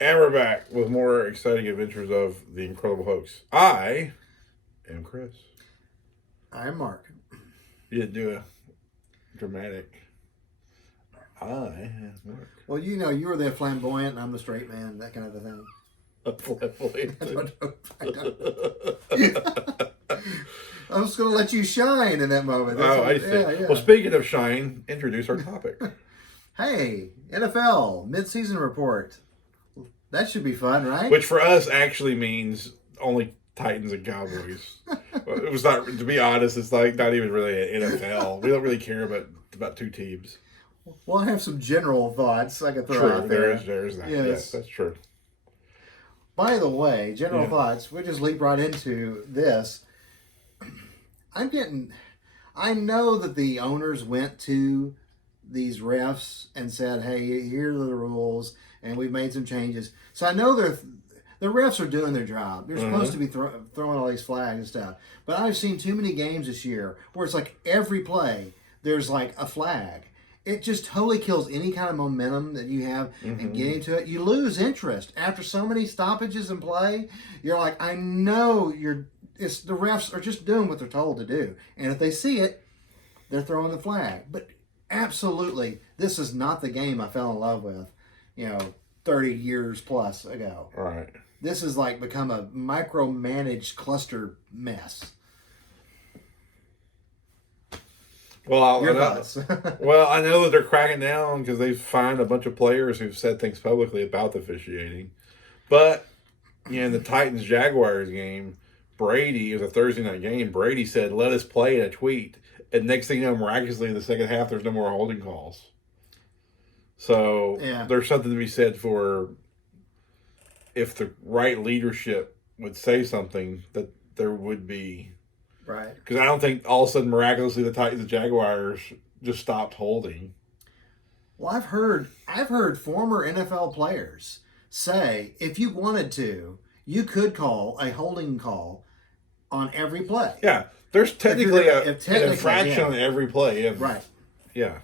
And we're back with more exciting adventures of the Incredible Hokes. I am Chris. I'm Mark. You didn't do a dramatic. I am Mark. Well, you were the flamboyant and I'm the straight man, that kind of a thing. A flamboyant. I was going to let you shine in that moment. I see. Yeah. Well, speaking of shine, introduce our topic. Hey, NFL Midseason report. That should be fun, right? Which for us actually means only Titans and Cowboys. It was not, to be honest, it's like not even really an NFL. We don't really care about two teams. Well, I have some general thoughts I could throw out there. There's that. Yes, that's true. By the way, general thoughts, we just leap right into this. I know that the owners went to these refs and said, hey, here are the rules, and we've made some changes. So I know the refs are doing their job. They're supposed to be throwing all these flags and stuff. But I've seen too many games this year where it's like every play, there's like a flag. It just totally kills any kind of momentum that you have and getting to it. You lose interest. After so many stoppages in play, you're like, I know the refs are just doing what they're told to do. And if they see it, they're throwing the flag. But absolutely, this is not the game I fell in love with, 30 years plus ago. Right. This has like become a micromanaged cluster mess. Well, Your thoughts? Well, I know that they're cracking down because they've fined a bunch of players who've said things publicly about the officiating. But, in the Titans-Jaguars game, Brady, it was a Thursday night game, Brady said, let us play in a tweet. And next thing you know, miraculously in the second half, there's no more holding calls. So there's something to be said for if the right leadership would say something, that there would be. Right. Because I don't think all of a sudden, miraculously, the Titans and Jaguars just stopped holding. Well, I've heard former NFL players say if you wanted to, you could call a holding call on every play. Yeah. There's technically an infraction on every play. Right. Yeah.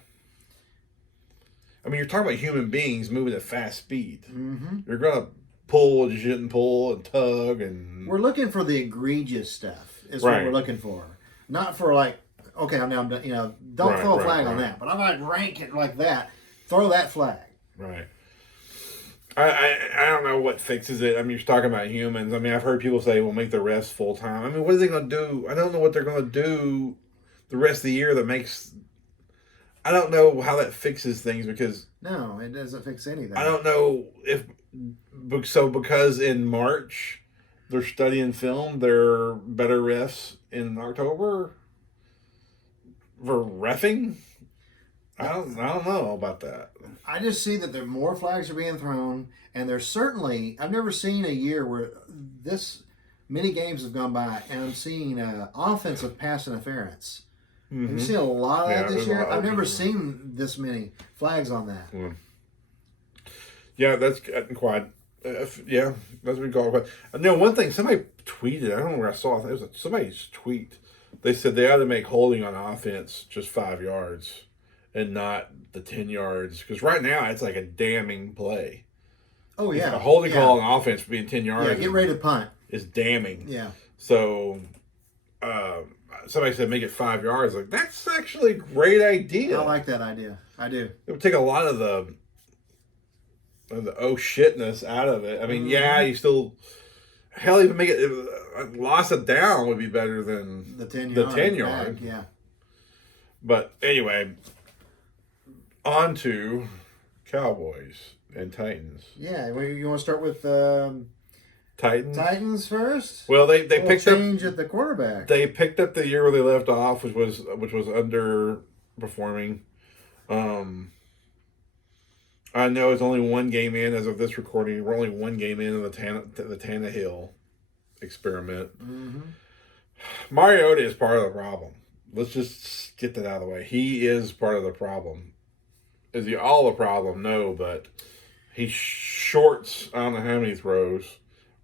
I mean, you're talking about human beings moving at fast speed. Mm-hmm. You're going to pull what you shouldn't pull and tug. And we're looking for the egregious stuff is what we're looking for. Not for like, okay, I'm done. Don't throw a flag on that. But I might rank it like that. Throw that flag. Right. I don't know what fixes it. I mean, you're talking about humans. I mean, I've heard people say, well, make the refs full time. I mean, what are they going to do? I don't know what they're going to do the rest of the year that makes... I don't know how that fixes things because... No, it doesn't fix anything. I don't know if... So because in March, they're studying film, they're better refs in October for reffing? I don't know about that. I just see that there more flags are being thrown, and there's certainly, I've never seen a year where this many games have gone by, and I'm seeing offensive pass interference. Mm-hmm. Have you seen a lot of that this year? I've never seen this many flags on that. Yeah, that's quite. That's what we call it. No, one thing somebody tweeted. I don't know where I saw it. It was somebody's tweet. They said they ought to make holding on offense just 5 yards and not the 10 yards because right now it's like a damning play. Oh yeah, a holding call on offense being 10 yards. Yeah, get ready to punt. Is damning. Yeah. So. Somebody said make it 5 yards. Like that's actually a great idea. I like that idea. I do. It would take a lot of the oh shitness out of it. I mean, you still even make it loss it down would be better than the 10 yard. Yeah. But anyway, on to Cowboys and Titans. Yeah, you want to start with Titans first. Well, they picked up change at the quarterback. They picked up the year where they left off, which was underperforming. I know it's only one game in as of this recording. We're only one game in of the Tannehill experiment. Mm-hmm. Mariota is part of the problem. Let's just get that out of the way. He is part of the problem. Is he all the problem? No, but he shorts. I don't know how many throws.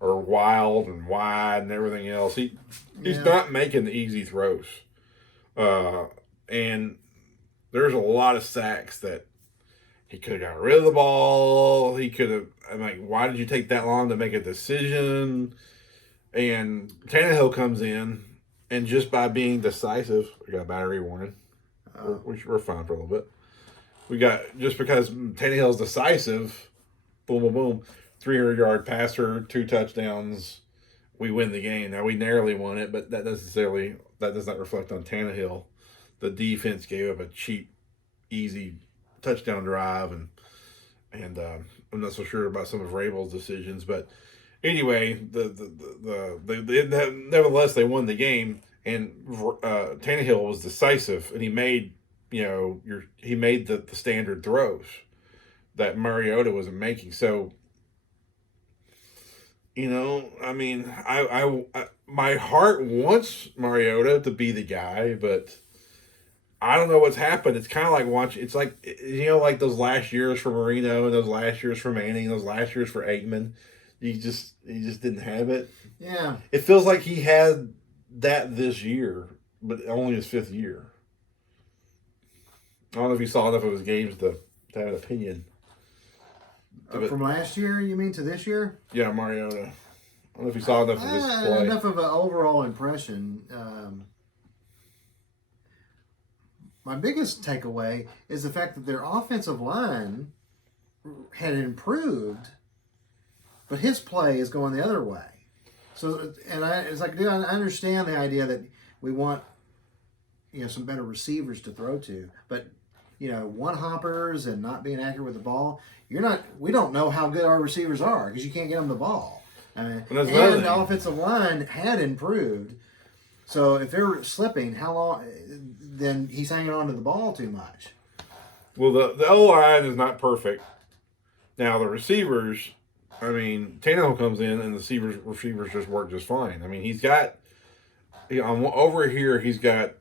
Or wild and wide and everything else. He's not making the easy throws. And there's a lot of sacks that He could have got rid of the ball. He could have. I'm like, why did you take that long to make a decision? And Tannehill comes in, and just by being decisive, we got a battery warning. We're fine for a little bit. We got, just because Tannehill's decisive, boom, boom, boom, 300-yard passer, 2 touchdowns, we win the game. Now, we narrowly won it, but that does not reflect on Tannehill. The defense gave up a cheap, easy touchdown drive, and I'm not so sure about some of Vrabel's decisions, but anyway, nevertheless they won the game, and Tannehill was decisive, and he made the standard throws that Mariota wasn't making. So, I mean, I my heart wants Mariota to be the guy, but I don't know what's happened. It's kind of like watching. It's like, like those last years for Marino and those last years for Manning, those last years for Aikman. He just didn't have it. Yeah. It feels like he had that this year, but only his 5th year. I don't know if you saw enough of his games to have an opinion. From last year, you mean, to this year? Yeah, Mariota. I don't know if you saw enough of his play. Enough of an overall impression. My biggest takeaway is the fact that their offensive line had improved, but his play is going the other way. So, it's like, dude, I understand the idea that we want, some better receivers to throw to, but one hoppers and not being accurate with the ball, we don't know how good our receivers are because you can't get them the ball. And the offensive line had improved. So if they're slipping, how long? Then he's hanging on to the ball too much. Well, the O-line is not perfect. Now the receivers, I mean, Tannehill comes in and the receivers just work just fine. I mean, he's got over here. He's got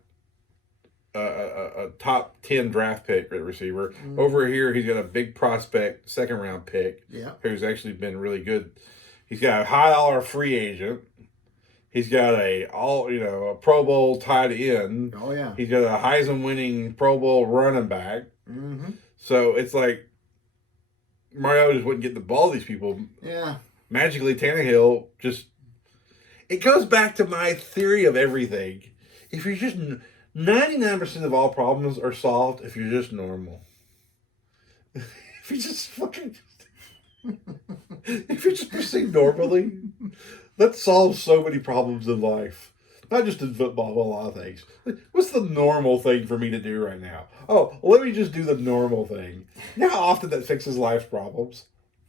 a top 10 draft pick at receiver. Mm-hmm. Over here, he's got a big prospect, 2nd-round pick, who's actually been really good. He's got a high-dollar free agent. He's got a Pro Bowl tight end. Oh yeah. He's got a Heisman-winning Pro Bowl running back. Mm-hmm. So it's like Mario just wouldn't get the ball to these people. Yeah. Magically, Tannehill just. It goes back to my theory of everything. If you're just 99% of all problems are solved if you're just normal. If you just fucking. If you just proceed normally. That solves so many problems in life. Not just in football, but a lot of things. What's the normal thing for me to do right now? Oh, let me just do the normal thing. You know how often that fixes life's problems?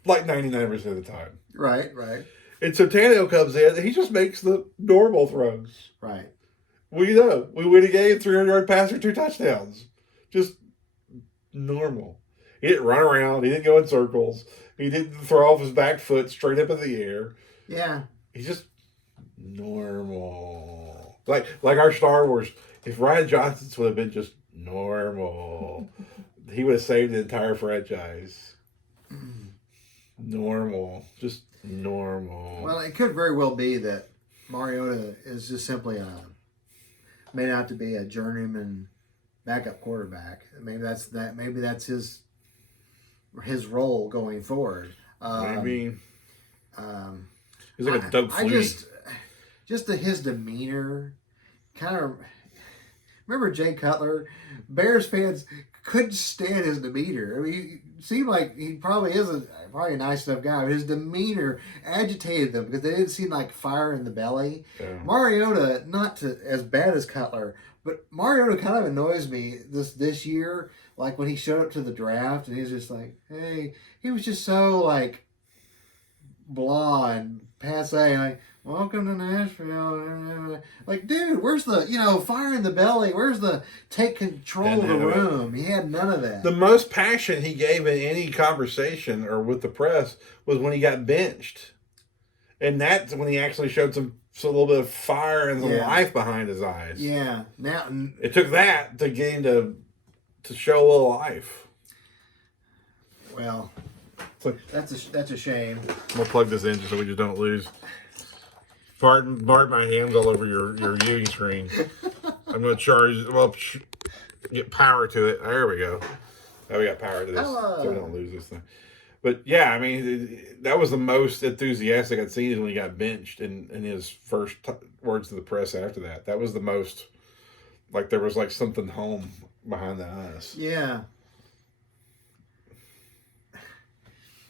Like 99% of the time. Right. And so Tannehill comes in, and he just makes the normal throws. Right. We win a game, 300-yard passer, 2 touchdowns. Just normal. He didn't run around. He didn't go in circles. He didn't throw off his back foot straight up in the air. Yeah. He's just normal. Like our Star Wars. If Ryan Johnson would have been just normal, he would have saved the entire franchise. Normal. Just normal. Well, it could very well be that Mariota is just simply made out to be a journeyman backup quarterback. Maybe that's his role going forward. Maybe. He's like a Doug Flutie. Just his demeanor, kind of. Remember Jay Cutler? Bears fans couldn't stand his demeanor. I mean, he seemed like he probably is probably a nice enough guy, but his demeanor agitated them because they didn't seem like fire in the belly. Yeah. Mariota, not as bad as Cutler, but Mariota kind of annoys me this year. Like when he showed up to the draft and he's just like, hey, he was just so like blah and passe, like, welcome to Nashville. Like, dude, where's the, fire in the belly? Where's the take control of the room? He had none of that. The most passion he gave in any conversation or with the press was when he got benched. And that's when he actually showed a little bit of fire and some life behind his eyes. Yeah. Now it took that to get him to show a little life. Well, that's a shame. I'm gonna plug this in just so we just don't lose. Bart, my hands all over your viewing screen. I'm gonna get power to it. There we go. Oh, we got power to this, Power. so we don't lose this thing. But yeah, I mean, that was the most enthusiastic I'd seen when he got benched in his first words to the press after that. That was the most, like, there was like something home behind the eyes. Yeah.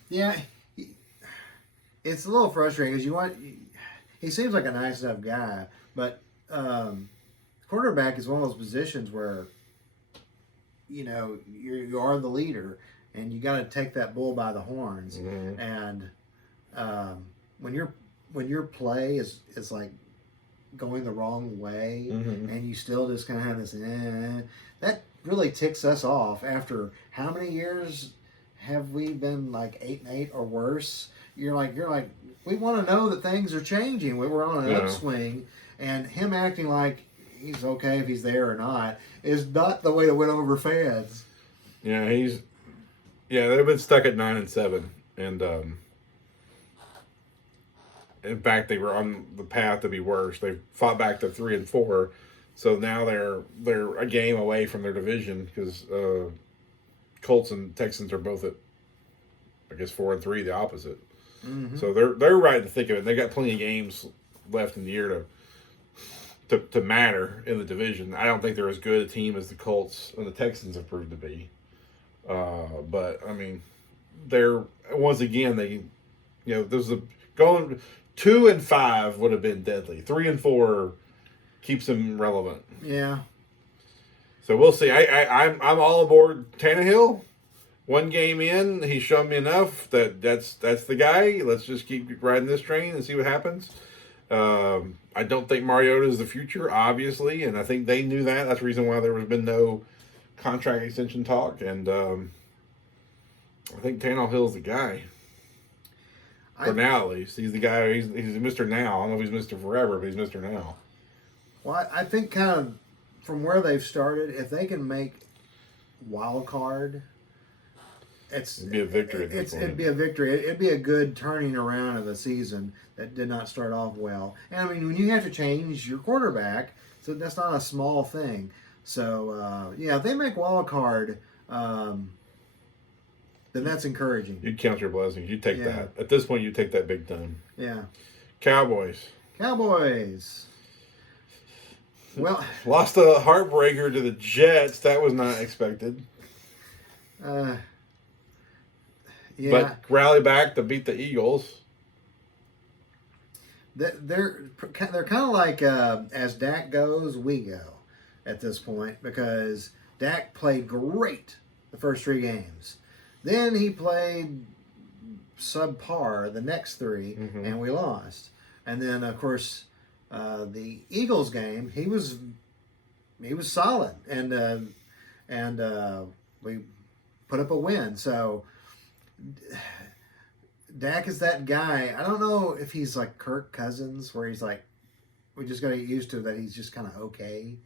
Yeah. It's a little frustrating because he seems like a nice enough guy, but quarterback is one of those positions where, you are the leader, and you got to take that bull by the horns. Mm-hmm. And when your play is like going the wrong way, Mm-hmm. and you still just kind of have this, that really ticks us off. After how many years have we been like 8-8 or worse? You're like we want to know that things are changing. We're on an upswing, and him acting like he's okay if he's there or not is not the way to win over fans. Yeah, they've been stuck at 9-7, and in fact, they were on the path to be worse. They fought back to 3-4, so now they're a game away from their division because Colts and Texans are both at, I guess, 4-3, the opposite. Mm-hmm. So they're right in the thick of it. They got plenty of games left in the year to matter in the division. I don't think they're as good a team as the Colts and the Texans have proved to be. But I mean, they're once again there's going 2-5 would have been deadly. 3-4 keeps them relevant. Yeah. So we'll see. I'm all aboard Tannehill. One game in, he's shown me enough that's the guy. Let's just keep riding this train and see what happens. I don't think Mariota is the future, obviously, and I think they knew that. That's the reason why there has been no contract extension talk. And I think Tannehill's the guy. For now, at least. He's the guy. He's Mr. Now. I don't know if he's Mr. Forever, but he's Mr. Now. Well, I think kind of from where they've started, if they can make wild card, it'd be a victory. It'd be a victory. It'd be a good turning around of a season that did not start off well. And I mean, when you have to change your quarterback, so that's not a small thing. So if they make wild card, then that's encouraging. You'd count your blessings. You'd take that. At this point, you take that big time. Yeah. Cowboys. Well, lost a heartbreaker to the Jets. That was not expected. Yeah. But rally back to beat the Eagles. They're kind of like as Dak goes, we go at this point, because Dak played great the first 3 games. Then he played subpar the next 3, and we lost. And then, of course, the Eagles game, he was solid, and we put up a win. So Dak is that guy. I don't know if he's like Kirk Cousins, where he's like, we just got to get used to that he's just kind of okay,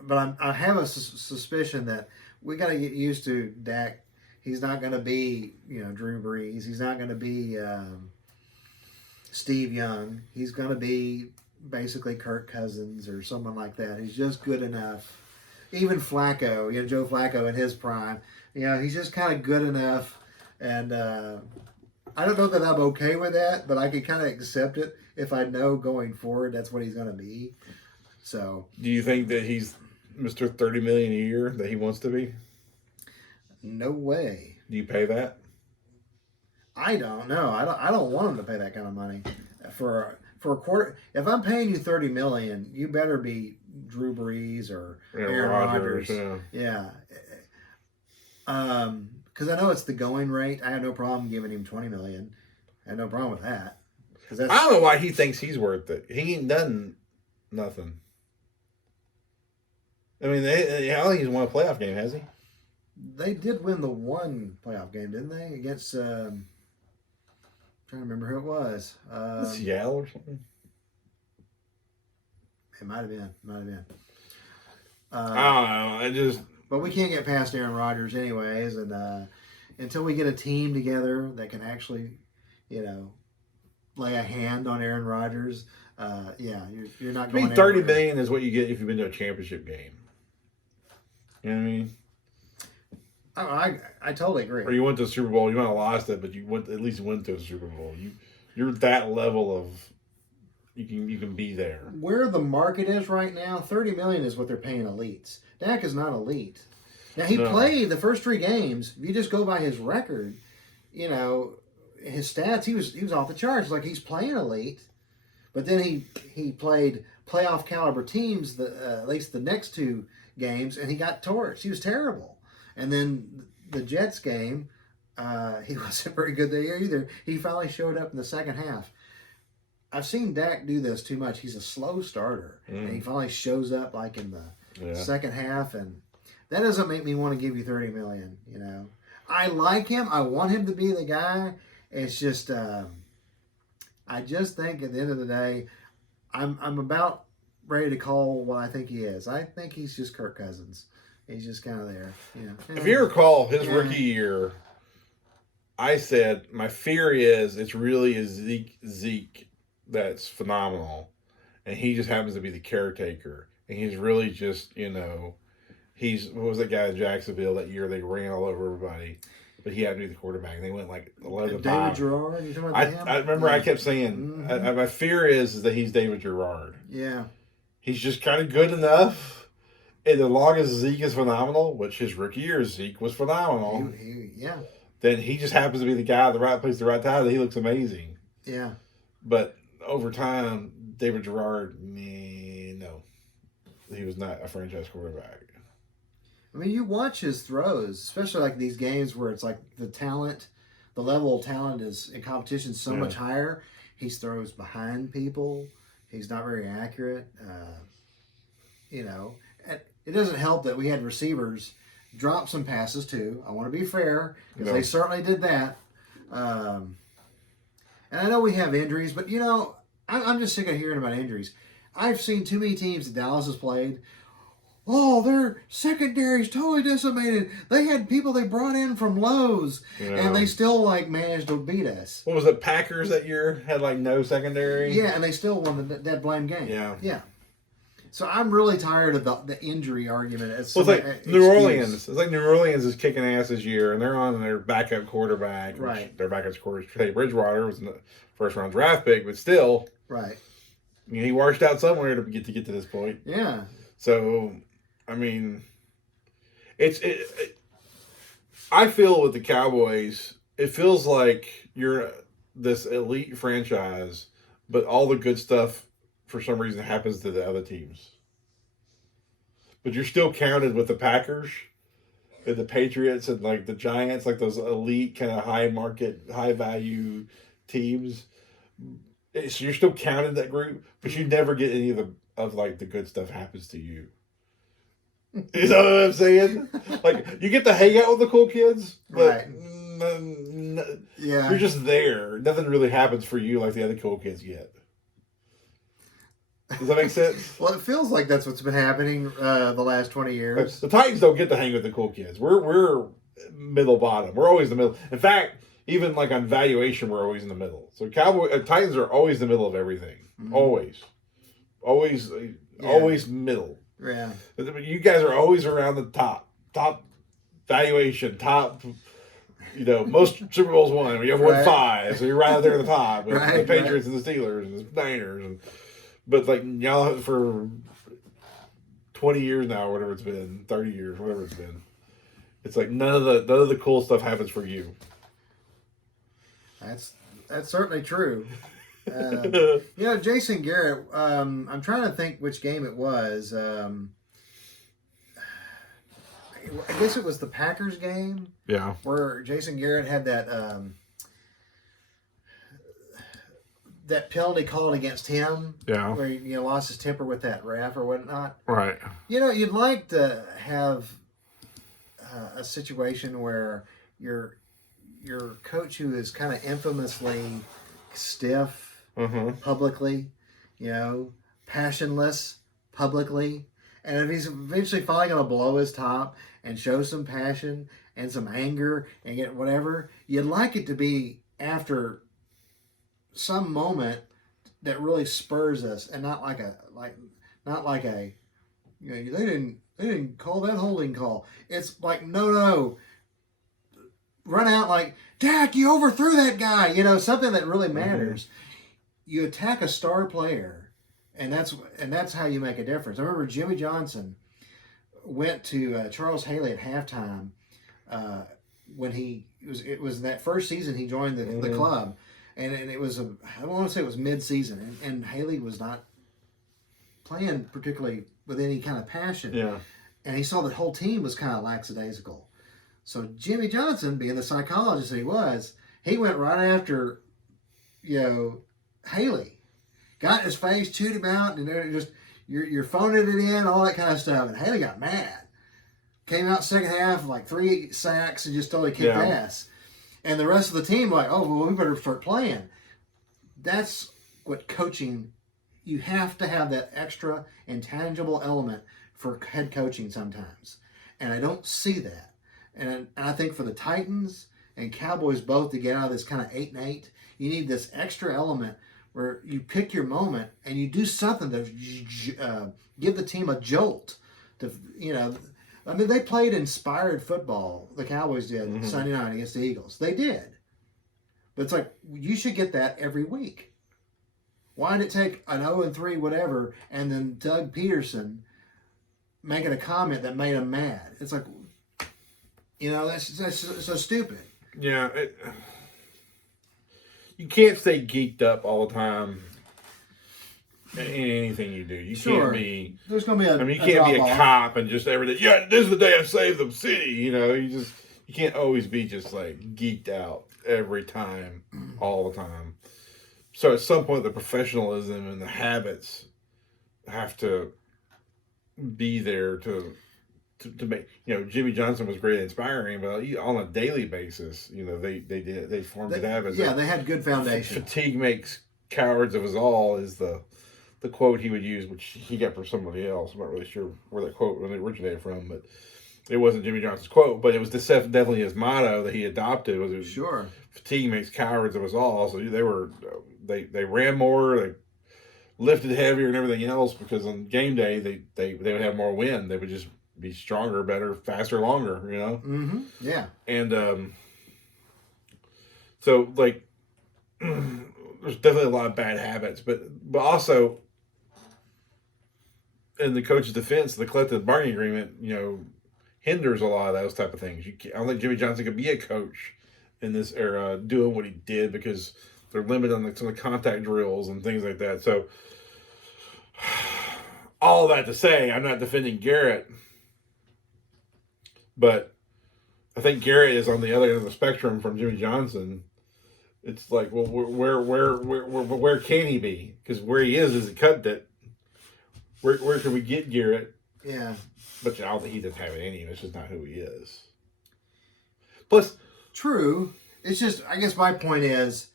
But I have a suspicion that we got to get used to Dak. He's not going to be, Drew Brees. He's not going to be Steve Young. He's going to be basically Kirk Cousins or someone like that. He's just good enough. Even Flacco, Joe Flacco in his prime, he's just kind of good enough. And I don't know that I'm okay with that, but I can kind of accept it if I know going forward that's what he's going to be. So, do you think that he's Mr. $30 million a year that he wants to be? No way. Do you pay that? I don't know. I don't want him to pay that kind of money for a quarter. If I'm paying you $30 million, you better be Drew Brees or Aaron Rodgers. Yeah. Because I know it's the going rate. I have no problem giving him $20 million. I have no problem with that. I don't know why he thinks he's worth it. He ain't done nothing. I mean, I don't think he's won a playoff game, has he? They did win the one playoff game, didn't they? Against, I'm trying to remember who it was. Seattle or something? It might have been. I don't know. But we can't get past Aaron Rodgers anyways, and until we get a team together that can actually, lay a hand on Aaron Rodgers, you're not going. $30 million is what you get if you've been to a championship game. You know what I mean? I totally agree. Or you went to the Super Bowl, you might have lost it, but you went at least went to the Super Bowl. You're that level of you can be there. Where the market is right now, $30 million is what they're paying elites. Dak is not elite. Now he played the first 3 games. If you just go by his record, you know, his stats, he was off the charts. Like he's playing elite, but then he played playoff caliber teams at least the next 2 games, and he got torched. He was terrible. And then the Jets game, he wasn't very good there either. He finally showed up in the second half. I've seen Dak do this too much. He's a slow starter, and he finally shows up like in the second half, and that doesn't make me want to give you $30 million. You know, I like him. I want him to be the guy. It's just, I just think at the end of the day, I'm about ready to call what I think he is. I think he's just Kirk Cousins. He's just kind of there. You know. If you recall his rookie year, I said my fear is it's really a Zeke that's phenomenal, and he just happens to be the caretaker, and he's really just, you know, what was that guy in Jacksonville that year they ran all over everybody, but he had to be the quarterback, and they went like 11-5. David Gerard, you talking about him? I remember I kept saying my fear is that he's David Gerard. Yeah, he's just kind of good enough. And as long as Zeke is phenomenal, which his rookie year Zeke was phenomenal, then he just happens to be the guy at the right place at the right time. That he looks amazing. Yeah. But over time, David Gerard, no. He was not a franchise quarterback. I mean, you watch his throws, especially like these games where it's like the level of talent is in competition so much higher. He throws behind people. He's not very accurate. You know, it doesn't help that we had receivers drop some passes too. I want to be fair because they certainly did that. And I know we have injuries, but you know, I'm just sick of hearing about injuries. I've seen too many teams that Dallas has played. Oh, their secondary's totally decimated. They had people they brought in from Lowe's, and they still like managed to beat us. What was it? Packers that year had like no secondary. Yeah, and they still won the dead blame game. Yeah. So I'm really tired of the injury argument. It's like New Orleans. It's like New Orleans is kicking ass this year, and they're on their backup quarterback. Right. Their backup quarterback, Teddy Bridgewater, was the first round draft pick, but still. Right. I mean, he washed out somewhere to get to this point. Yeah. So, I mean, I feel with the Cowboys, it feels like you're this elite franchise, but all the good stuff for some reason happens to the other teams. But you're still counted with the Packers and the Patriots and like the Giants, like those elite kind of high market, high value teams. So you're still counted in that group, but you never get any of like the good stuff happens to you. You know what I'm saying? Like you get to hang out with the cool kids, but you're just there. Nothing really happens for you like the other cool kids get. Does that make sense? Well, it feels like that's what's been happening the last 20 years. The Titans don't get to hang with the cool kids. We're middle bottom. We're always the middle. In fact, even like on valuation, we're always in the middle. So Titans are always the middle of everything. Mm-hmm. Always middle. Yeah. You guys are always around the top valuation, top. You know, most Super Bowls won. You have won 5, so you're right there at the top with the Patriots and the Steelers and the Niners But like y'all for 20 years now, whatever it's been, 30 years, whatever it's been, it's like none of the cool stuff happens for you. That's certainly true. You know, Jason Garrett. I'm trying to think which game it was. I guess it was the Packers game. Yeah. Where Jason Garrett had that penalty called against him. Yeah. Where he lost his temper with that ref or whatnot. Right. You know, you'd like to have a situation where your coach, who is kind of infamously stiff publicly, passionless publicly, and if he's eventually finally going to blow his top and show some passion and some anger and get whatever, you'd like it to be after some moment that really spurs us, and not like a they They didn't call that holding call. It's like, no. Run out like, Dak, you overthrew that guy. Something that really matters. You attack a star player, and that's how you make a difference. I remember Jimmy Johnson went to Charles Haley at halftime when it was that first season he joined the club, and it was I want to say it was mid-season, and Haley was not playing particularly with any kind of passion. Yeah. And he saw the whole team was kind of lackadaisical. So Jimmy Johnson, being the psychologist he was, he went right after, Haley. Got in his face, chewed him out, and they're just, you're phoning it in, all that kind of stuff. And Haley got mad. Came out second half, like 3 sacks, and just totally kicked ass. And the rest of the team, like, oh, well, we better start playing. That's what coaching, you have to have that extra intangible element for head coaching sometimes. And I don't see that. And I think for the Titans and Cowboys both to get out of this kind of 8-8, you need this extra element where you pick your moment and you do something to give the team a jolt. They played inspired football, the Cowboys did, Sunday night against the Eagles. They did. But it's like, you should get that every week. Why did it take an 0-3 whatever and then Doug Peterson making a comment that made him mad? It's like, that's so stupid. Yeah. You can't stay geeked up all the time in anything you do. You can't be. There's going to be you can't be a cop and just every day. Yeah, this is the day I saved the city. You can't always be just like geeked out every time, all the time. So at some point, the professionalism and the habits have to be there to make. Jimmy Johnson was great at inspiring, but on a daily basis, they formed good habits. Yeah, they had good foundation. Fatigue makes cowards of us all is the quote he would use, which he got from somebody else. I'm not really sure where that quote really originated from, but it wasn't Jimmy Johnson's quote, but it was definitely his motto that he adopted. Sure. Fatigue makes cowards of us all. So they ran more, they lifted heavier and everything else because on game day they would have more wind. They would just be stronger, better, faster, longer. Mm-hmm. Yeah. And so like there's definitely a lot of bad habits, but also in the coach's defense, the collective bargaining agreement, hinders a lot of those type of things. I don't think Jimmy Johnson could be a coach in this era doing what he did because they're limited on some of the contact drills and things like that. So all that to say, I'm not defending Garrett, but I think Garrett is on the other end of the spectrum from Jimmy Johnson. It's like, well, where can he be? Because where he is a cut that. Where can we get Garrett? Yeah. But I don't think he doesn't have it in him. It's just not who he is. Plus, true. It's just, I guess my point is,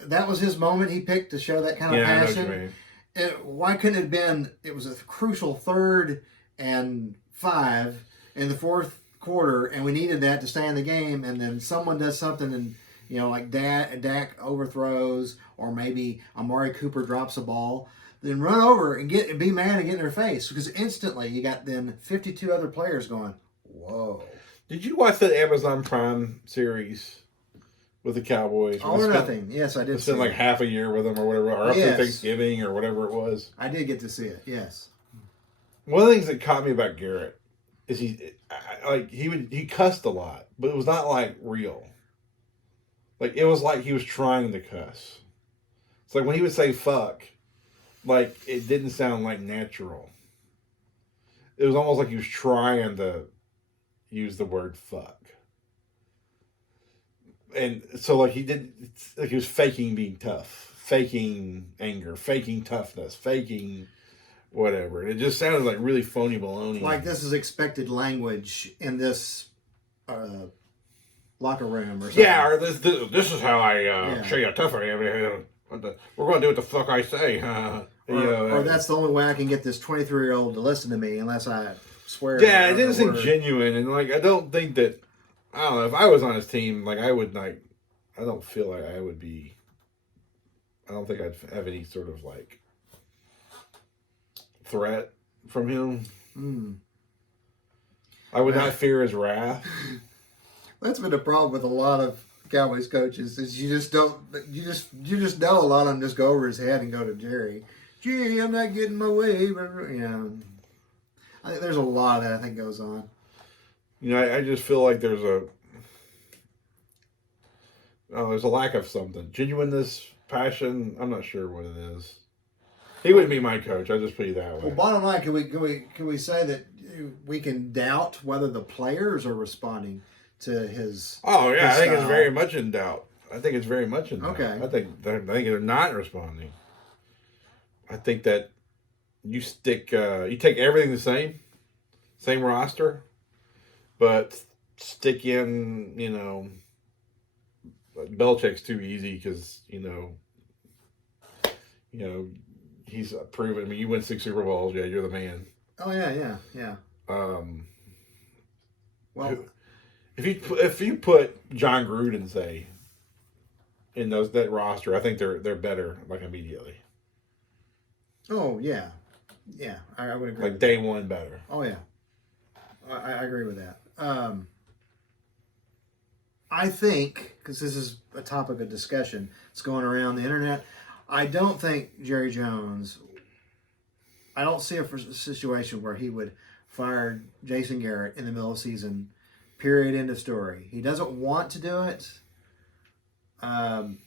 that was his moment he picked to show that kind of passion. I know what you mean. Why couldn't it have been, it was a crucial 3rd and 5 in the 4th quarter, and we needed that to stay in the game, and then someone does something and, like Dak overthrows, or maybe Amari Cooper drops a ball. Then run over and be mad and get in their face, because instantly you got then 52 other players going, whoa. Did you watch that Amazon Prime series with the Cowboys? All or Nothing. Yes, I did. Spent like half a year with them or whatever, or up to Thanksgiving or whatever it was. I did get to see it. Yes. One of the things that caught me about Garrett is he cussed a lot, but it was not like real. Like it was like he was trying to cuss. It's like when he would say fuck. Like, it didn't sound like natural. It was almost like he was trying to use the word fuck. And so, like, he was faking being tough, faking anger, faking toughness, faking whatever. It just sounded like really phony baloney. Like this is expected language in this locker room or something. Yeah, or this is how I show you how tough I am. We're going to do what the fuck I say. Or that's the only way I can get this 23-year-old to listen to me unless I swear. Yeah, it didn't seem genuine. And, like, I don't think that, I don't know, if I was on his team, like, I would, like, I don't feel like I would be, I don't think I'd have any sort of, like, threat from him. I would not fear his wrath. That's been the problem with a lot of Cowboys coaches is you just know a lot of them just go over his head and go to Jerry. Jerry, I'm not getting my way. I think there's a lot of that I think goes on. I just feel like there's a lack of something. Genuineness, passion. I'm not sure what it is. He wouldn't be my coach. I'll just put you that way. Well, bottom line, can we say that we can doubt whether the players are responding to his? Oh yeah, his I think it's style? very much in doubt. Okay. I think they're not responding. I think that you take everything the same roster, but stick in Belichick's too easy because he's proven. I mean, you win 6 Super Bowls. Yeah, you're the man. Oh yeah. Well, if you put John Gruden say in that roster, I think they're better like immediately. Oh yeah, I would agree. Like day one better. Oh yeah, I agree with that. I think because this is a topic of discussion, it's going around the internet. I don't think Jerry Jones. I don't see a situation where he would fire Jason Garrett in the middle of the season. Period. End of story. He doesn't want to do it.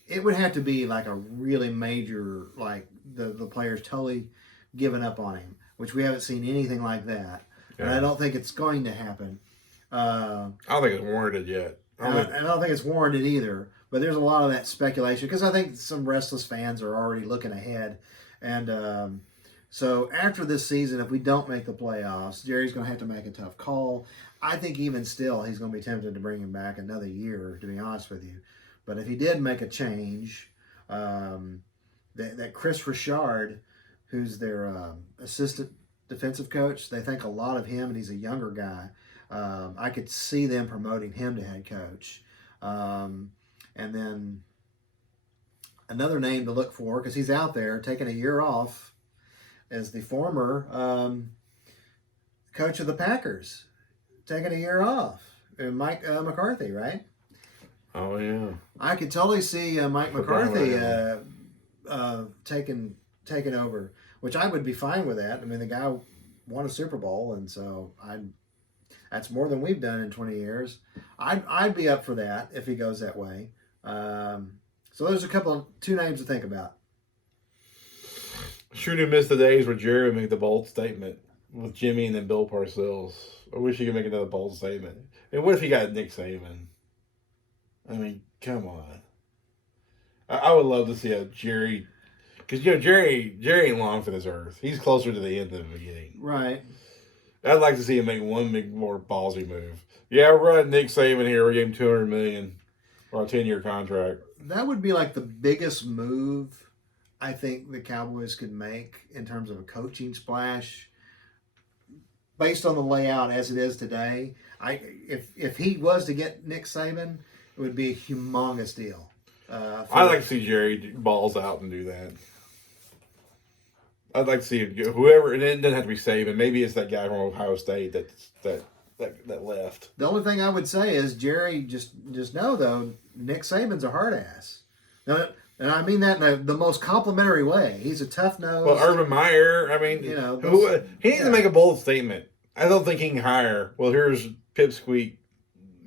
It would have to be like a really major, like the players totally giving up on him, which we haven't seen anything like that. Yeah. And I don't think it's going to happen. I don't think it's warranted yet. I don't think it's warranted either. But there's a lot of that speculation because I think some restless fans are already looking ahead. And so after this season, if we don't make the playoffs, Jerry's going to have to make a tough call. I think even still, he's going to be tempted to bring him back another year, to be honest with you. But if he did make a change, that Chris Richard, who's their assistant defensive coach, they think a lot of him, and he's a younger guy. I could see them promoting him to head coach. And then another name to look for, because he's out there taking a year off, is the former coach of the Packers, taking a year off. Mike McCarthy, right? Oh, yeah. I could totally see Mike McCarthy taking over, which I would be fine with that. I mean, the guy won a Super Bowl, and so that's more than we've done in 20 years. I'd be up for that if he goes that way. So there's two names to think about. Sure do miss the days where Jerry would make the bold statement with Jimmy and then Bill Parcells. I wish he could make another bold statement. And what if he got Nick Saban? I mean, come on. I would love to see a Jerry, because Jerry ain't long for this earth. He's closer to the end than the beginning. Right. I'd like to see him make one big more ballsy move. Yeah, we're running Nick Saban here. We gave him $200 million on a 10-year contract. That would be like the biggest move I think the Cowboys could make in terms of a coaching splash, based on the layout as it is today. If he was to get Nick Saban, it would be a humongous deal. I'd like to see Jerry balls out and do that. I'd like to see whoever, and it doesn't have to be Saban. Maybe it's that guy from Ohio State that left. The only thing I would say is Jerry just know though, Nick Saban's a hard ass. Now, and I mean that in the most complimentary way. He's a tough nose. Well, Urban Meyer, I mean, he needs to make a bold statement. I don't think he can hire. Well, here's Pipsqueak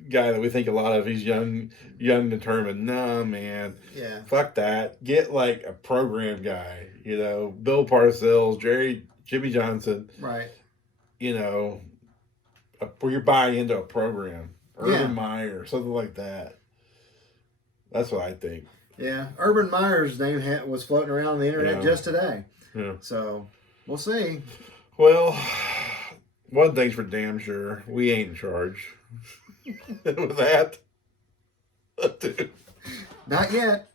guy that we think a lot of. He's young, determined. No, man. Yeah. Fuck that. Get like a program guy. Bill Parcells, Jimmy Johnson. Right. Where you're buying into a program. Urban Meyer, something like that. That's what I think. Yeah. Urban Meyer's name was floating around on the internet just today. Yeah. So we'll see. Well, one thing's for damn sure. We ain't in charge. With that. Not yet.